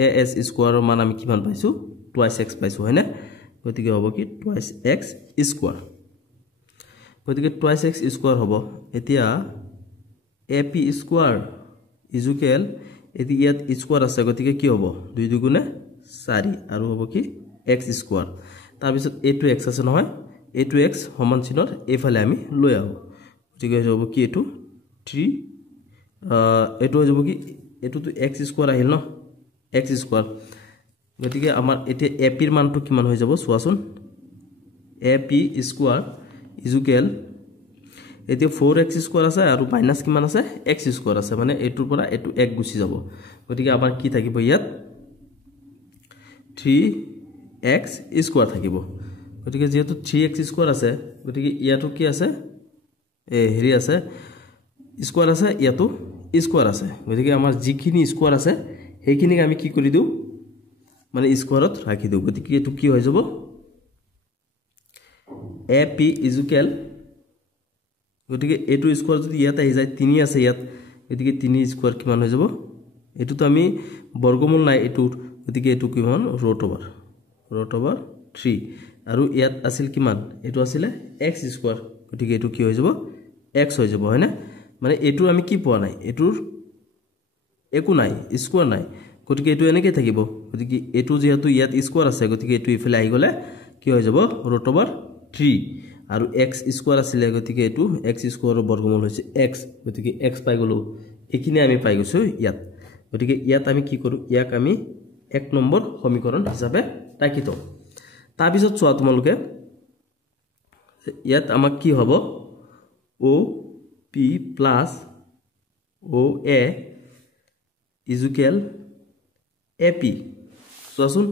AS স্কয়াৰৰ মান আমি কিমান পাইছো 2x পাইছো হয়নে গতিকে হ'ব কি 2x স্কয়াৰ গতিকে 2x স্কয়াৰ হ'ব এতিয়া AP স্কয়াৰ এতি ইয়াত স্কয়াৰ আছে গতিকে কি হ'ব 2 দুগুণে 4 আৰু হ'ব কি x স্কয়াৰ তাৰ পিছত এটো x আছে নহয় এটো x সমান চিনৰ এফালে আমি লৈ আহো গতিকে হ'ব কি এটো 3 এটো হ'ব কি এটো তো x স্কয়াৰ আহিল ন x স্কয়াৰ গতিকে আমাৰ এতিয়া AP ৰ মানটো কিমান হৈ যাব চোৱাচোন AP স্কয়াৰ এতিয়া 4x স্কয়াৰ আছে আৰু মাইনাস কিমান আছে x স্কয়াৰ আছে মানে এটোৰ পৰা এটো 1 গুছি যাব গতিকে আমাৰ কি থাকিব ইয়াত 3x স্কয়াৰ থাকিব গতিকে যেহেতু 3x স্কয়াৰ আছে গতিকে ইয়াতো কি আছে হেৰি আছে স্কোয়াৰ আছে ইয়াতো স্কোয়াৰ আছে গতিকে আমাৰ যিখিনি স্কোয়াৰ আছে সেইখিনিক আমি কি কৰি দিও মানে স্কোয়াৰত ৰাখি দিও গতিকে এটো কি হৈ যাব AP ইকুয়াল গতিকে এটো স্কোয়ার যদি ইয়াত আহি যায় 3 আছে ইয়াত গতিকে 3 স্কোয়ার কিমান হৈ যাব এটো তো আমি বর্গমূল নাই এটো গতিকে এটো কিমান √3 আৰু ইয়াত আছিল কিমান এটো আছিল x স্কোয়ার গতিকে এটো কি হৈ যাব x হৈ যাব হয় না মানে এটো আমি কি পোৱা নাই এটোৰ একো নাই স্কোয়ার নাই গতিকে এটো এনেকৈ থাকিব গতিকে এটো যেহেতু ইয়াত স্কোয়ার আছে গতিকে এটো ইফালে আহি গলে কি হৈ যাব √3 আৰু x স্কোয়াৰ আছিল গতিকে এটো x স্কোয়াৰৰ বৰ্গমূল হৈছে x গতিকে x পাই গলো এখিনি আমি পাই গৈছো ইয়াত গতিকে ইয়াত আমি কি কৰো ইয়াক আমি 1 নম্বৰ সমীকৰণ হিচাপে ৰাখি থওঁ তাৰ পিছত চোৱা তোমালোকে ইয়াত আমাক কি হ'ব OP plus OA equal AP চোৱাচোন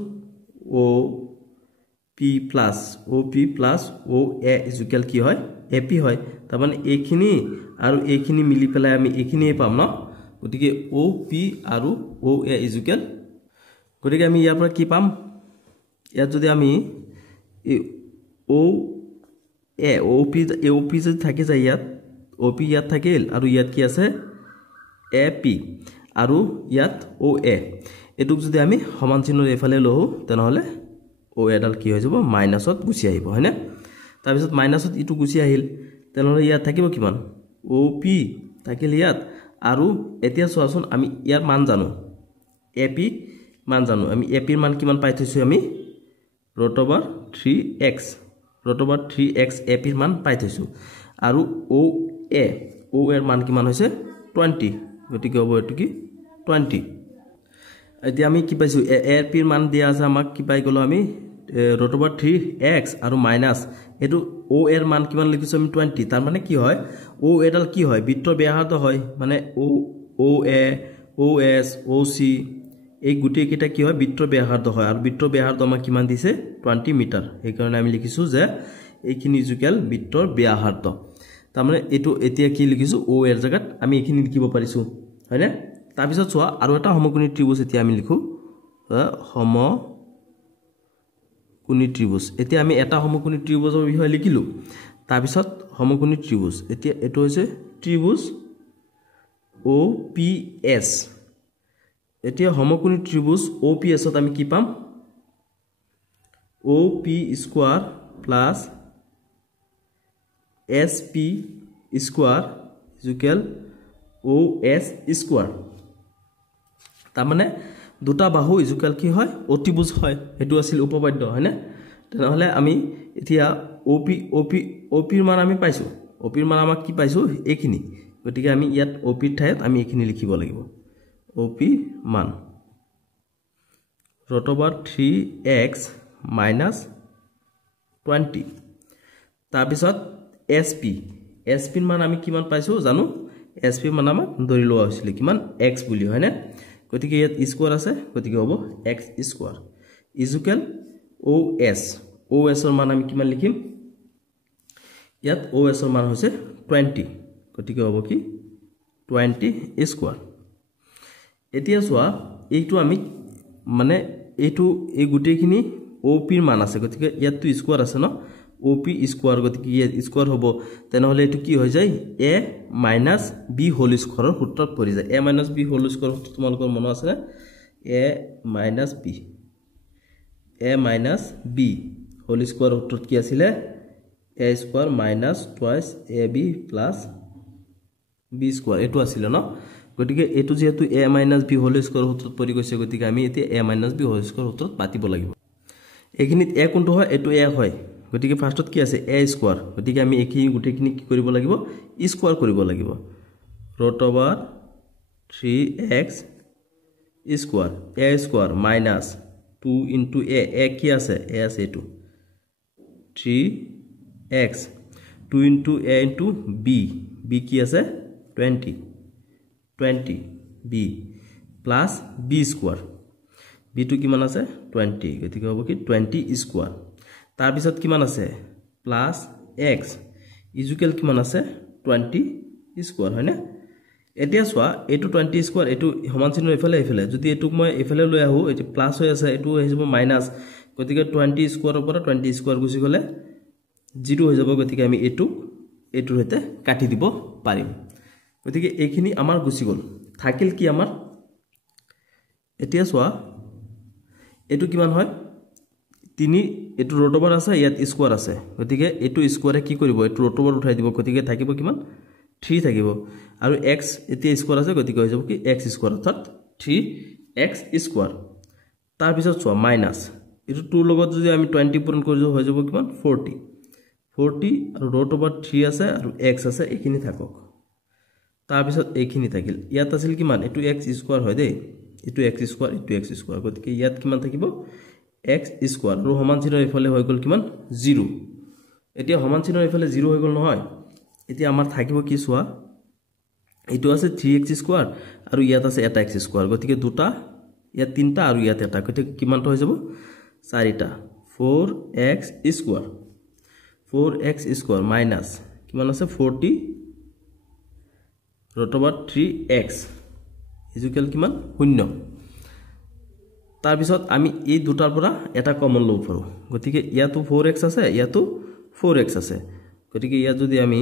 OP plus OA ইকুয়াল কি হয় AP হয় তাৰ মানে এইখিনি আৰু এইখিনি মিলি পেলাই আমি এইখিনিয়ে পাম ন গতিকে OP আৰু OA ইকুয়াল গতিকে আমি ইয়াৰ পৰা কি পাম ইয়াত যদি আমি OP যদি থাকে যায় ইয়াত OP ইয়াত থাকিল আৰু ইয়াত কি আছে AP আৰু ইয়াত OA এটুক যদি আমি সমান চিহ্নৰ এফালে লও তেনহলে OA ডাল কি হৈ যাব মাইনাসত গুছি আহিব হয়নে তাৰ পিছত মাইনাসত ইটো গুছি আহিল তেনহলে ইয়াত থাকিব কিমান OP থাকিল ইয়াত আৰু এতিয়া চোৱাচোন আমি ইয়াৰ মান জানো AP মান জানো আমি AP ৰ মান কিমান পাই থৈছো আমি √3x AP ৰ মান পাই থৈছো আৰু OA এৰ মান কিমান হৈছে 20 গতিকে হ'ব এটো কি 20 এতিয়া আমি কি পাইছো AP ৰ মান দিয়া আছে আমাক কি পাই গলো আমি √3x আৰু মাইনাস এটো O এৰ মান কিমান লিখিছো আমি 20 তাৰ মানে কি হয় O এডাল কি হয় বৃত্তৰ ব্যাসাৰ্ধ হয় মানে OA OS OC এই গুটি কিটা কি হয় বৃত্তৰ ব্যাসাৰ্ধ হয় আৰু বৃত্তৰ ব্যাসাৰ্ধ আমাক কিমান দিছে 20 মিটাৰ এই কাৰণে আমি লিখিছো যে এইখিনি ইকুয়াল বৃত্তৰ ব্যাসাৰ্ধ তাৰ মানে এটো এতিয়া কি লিখিছো O এৰ জায়গাত আমি এইখিনি লিখিব পাৰিছো হয় না তাৰ পিছত চোৱা আৰু এটা সমকোণী ত্ৰিভুজ এতিয়া আমি লিখো সমকোণী ত্ৰিভুজ এতিয়া আমি এটা সমকোণী ত্ৰিভুজৰ বিষয়ে লিখিলো তাৰ পিছত সমকোণী ত্ৰিভুজ এতিয়া এটো হৈছে ত্ৰিভুজ OPS এতিয়া সমকোণী ত্ৰিভুজ OPS ত আমি কি পাম OP square plus SP square equal OS square তাৰ মানে দুটা বাহু ইকুয়াল কি হয় অতিভুজ হয় এটো আছিল উপপাদ্য হয় না তেনহলে আমি এতিয়া OP ৰ মান আমি পাইছো OP ৰ মান আমাক কি পাইছো এইখিনি গতিকে আমি ইয়াত OP ৰ ঠাইত আমি এইখিনি লিখিব লাগিব OP মান √3x minus 20 তাৰ পিছত SP ৰ মান আমি কিমান পাইছো জানো SP ৰ মান আমাক ধৰি লোৱা হৈছিল কিমান x বুলি হয় না গতিকে ইয়াত স্কয়াৰ আছে গতিকে হ'ব x স্কয়াৰ ইকুয়াল OS ৰ মান আমি কিমান লিখিম ইয়াত OS ৰ মান হৈছে 20 গতিকে হ'ব কি 20 স্কয়াৰ এতিয়া চোৱা এইটো আমি মানে এইটো এই গুটেখিনি OP ৰ মান আছে গতিকে ইয়াত তো স্কয়ার আছে ন OP স্কয়ার গতিকে ইয়াত স্কয়ার হ'ব তেনহলে এটো কি হৈ যায় a - b হোল স্কয়াৰৰ সূত্ৰত পৰি যায় a - b হোল স্কয়াৰ সূত্ৰ তোমালোকৰ মন আছে না a - b হোল স্কয়াৰ সূত্ৰত কি আছিল a square minus twice ab plus b square এটো আছিল ন গতিকে এটো যেহেতু a - b হোল স্কয়াৰ সূত্ৰত পৰি গৈছে গতিকে আমি এতিয়া a - b হোল স্কয়াৰ সূত্ৰত পাতিব লাগিব এখিনিত a কোনটো হয় এটো a হয় গতিকে ফাৰ্স্টত কি আছে a স্কয়াৰ গতিকে আমি এখিনি গুটেখিনি কি কৰিব লাগিব স্কয়াৰ কৰিব লাগিব √3x square a square minus 2 into a কি আছে a আছে এটো 3x 2 into a into b কি আছে 20 b plus b square b two কিমান আছে 20 গতিকে হ'ব কি 20 স্কয়ার তাৰ পিছত কিমান আছে প্লাস x ইকুয়াল কিমান আছে 20 স্কয়াৰ হয় না এতিয়া চোৱা এইটো 20 স্কয়াৰ এইটো সমান চিহ্ন এফালে এফালে যদি এটুক মই এফালে লৈ আহো এটি প্লাস হৈ আছে এটু হৈ যাব মাইনাস গতিকে 20 স্কয়াৰৰ পৰা 20 স্কয়াৰ গুছি গলে 0 হৈ যাব গতিকে আমি এটুৰ সৈতে কাটি দিব পাৰিম গতিকে এইখিনি আমাৰ গুছি গল থাকিল কি আমাৰ এতিয়া চোৱা এটু কিমান হয় 3 এটু ৰুট ওভাৰ আছে ইয়াত স্কয়াৰ আছে গতিকে এটু স্কয়াৰে কি কৰিব এটু ৰুট ওভাৰ উঠাই দিব গতিকে থাকিব কিমান 3 থাকিব আৰু x এতিয়া স্কয়াৰ আছে গতিকে হৈ যাব কি x স্কয়াৰ অৰ্থাৎ 3x স্কয়াৰ তাৰ পিছত চোৱা মাইনাস এটু 2 লগত যদি আমি 20 পূৰণ কৰি হৈ যাব কিমান 40 আৰু ৰুট ওভাৰ 3 আছে আৰু x আছে এইখিনি থাকক তাৰ পিছত এইখিনি থাকিল ইয়াত আছিল কিমান এটু x স্কয়াৰ হয় দেই এটু x স্কয়াৰ গতিকে ইয়াত কিমান থাকিব x স্কয়াৰ আৰু সমান চিহ্নৰ ইফালে হৈ গল কিমান 0 এতিয়া সমান চিহ্নৰ ইফালে 0 হৈ গল নহয় এতিয়া আমাৰ থাকিব কি চোৱা এটু আছে 3x স্কয়াৰ আৰু ইয়াত আছে এটা x স্কয়াৰ গতিকে দুটা ইয়াত তিনটা আৰু ইয়াত এটা গতিকে কিমানটা হৈ যাব চাৰিটা 4x স্কয়াৰ মাইনাস কিমান আছে 40 ৰুট ওভাৰ 3x ইকুয়াল কিমান 0 তাৰ পিছত আমি এই দুটাৰ পৰা এটা কমন লব পাৰো গতিকে ইয়াতো 4x আছে ইয়াতো 4x আছে গতিকে ইয়াত যদি আমি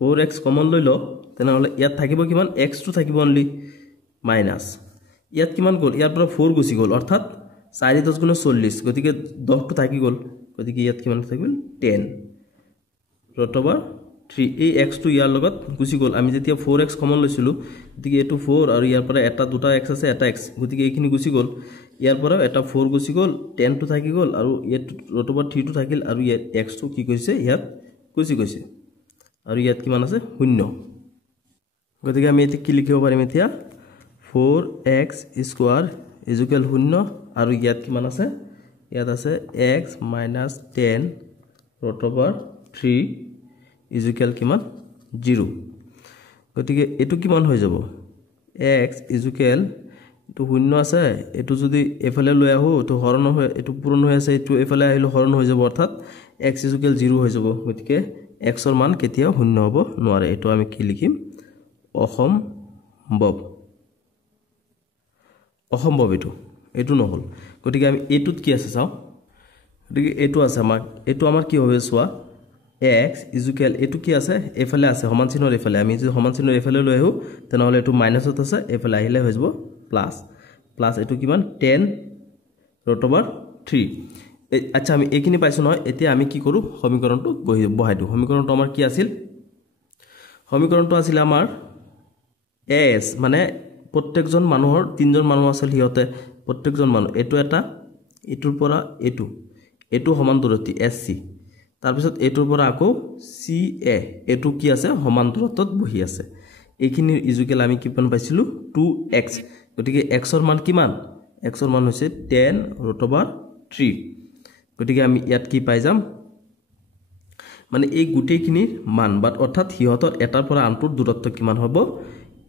4x কমন লৈ ল তেনেহলে ইয়াত থাকিব কিমান x টো থাকিব অনলি মাইনাস ইয়াত কিমান গল ইয়াৰ পৰা 4 গুছি গল অৰ্থাৎ 4 10 গুণ 40 গতিকে 10 টো থাকি গল গতিকে ইয়াত কিমান থাকিব 10 ৰুট ওভাৰ 3 এই x টো ইয়াৰ লগত গুছি গল আমি যেতিয়া 4x কমন লৈছিলো গতিকে এটো 4 আৰু ইয়াৰ পৰা এটা দুটা x আছে এটা x গতিকে এইখিনি গুছি গল ইয়াৰ পৰা এটা 4 গুছি গল 10 টো থাকি গল আৰু ইয়াত ৰুট ওভাৰ 3 টো থাকিল আৰু ইয়াত x টো কি কৈছে ইয়াত গুছি গৈছে আৰু ইয়াত কিমান আছে 0 গতিকে আমি এতে কি লিখিব পাৰিম এতিয়া 4x স্কয়াৰ ইকুয়াল 0 আৰু ইয়াত কিমান আছে ইয়াত আছে x - 10 ৰুট ওভাৰ 3 ইকুয়াল কিমান 0 গতিকে এটো কিমান হৈ যাব x ইকুয়াল তো 0 আছে এটো যদি এফালে লৈ আহো তো হৰণ হয় এটো পূৰণ হৈ আছে এটো এফালে আহিলে হৰণ হৈ যাব অৰ্থাৎ x ইকুয়াল 0 হৈ যাব গতিকে x ৰ মান কেতিয়া 0 হ'ব নোৱাৰে এটো আমি কি লিখিম অসম্ভৱ এটো নহল গতিকে আমি এটুত কি আছে চাও গতিকে এটো আছে আমাৰ কি হবে চোৱা x ইকুয়াল এটো কি আছে এফালে আছে সমান চিহ্নৰ এফালে আমি যদি সমান চিহ্নৰ এফালে লৈ আহো তেনেহলে এটো মাইনাসত আছে এফালে আহিলে হৈ যাব প্লাস এটো কিমান 10 ৰুট ওভাৰ 3 আচ্ছা আমি এইখিনি পাইছো নহয় এতিয়া আমি কি কৰো সমীকৰণটো বহাই দিও সমীকৰণটো আমাৰ কি আছিল সমীকৰণটো আছিল আমাৰ s মানে প্ৰত্যেকজন মানুহৰ তিনজন মানুহ আছিল হিয়তে প্ৰত্যেকজন মানুহ এটো এটা এটোৰ পৰা এটো সমান দূৰত্ব sc তাৰ পিছত এটোৰ পৰা আকৌ ca এটো কি আছে সমান দূৰত্বত বহি আছে এইখিনি ইকুয়াল আমি কিমান পাইছিলো 2x গতিকে x ৰ মান কিমান x ৰ মান হৈছে 10 ৰুট ওভাৰ 3 গতিকে আমি ইয়াত কি পাই যাম মানে এই গুটেইখিনিৰ মান বাট অৰ্থাৎ হিয়তৰ এটাৰ পৰা আনটোৰ দূৰত্ব কিমান হ'ব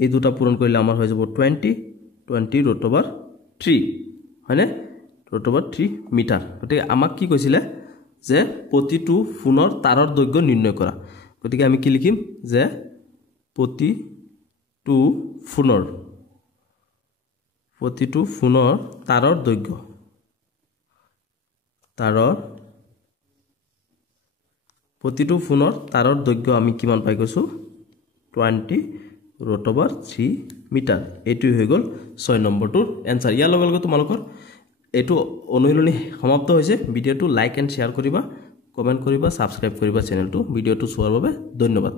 এই দুটা পূৰণ কৰিলে আমাৰ হৈ যাব 20 ৰুট ওভাৰ 3 হয়নে ৰুট ওভাৰ 3 মিটাৰ গতিকে আমাক কি কৈছিলে যে প্ৰতিটো ফোনৰ তাৰৰ দৈৰ্ঘ্য নিৰ্ণয় কৰা গতিকে আমি কি লিখিম যে প্ৰতিটো ফোনৰ তাৰৰ দৈৰ্ঘ্য প্ৰতিটো ফোনৰ তাৰৰ দৈৰ্ঘ্য আমি কিমান পাই গৈছো 20 ৰুট ওভাৰ 3 মিটাৰ এটো হৈ গল 6 নম্বৰটোৰ এনসাৰ ইয়াৰ লগে লগে তোমালোকৰ এটো অনুশীলনী সমাপ্ত হৈছে ভিডিওটো লাইক এণ্ড শেয়াৰ কৰিবা কমেন্ট কৰিবা সাবস্ক্ৰাইব কৰিবা চেনেলটো ভিডিওটো চোৱাৰ বাবে ধন্যবাদ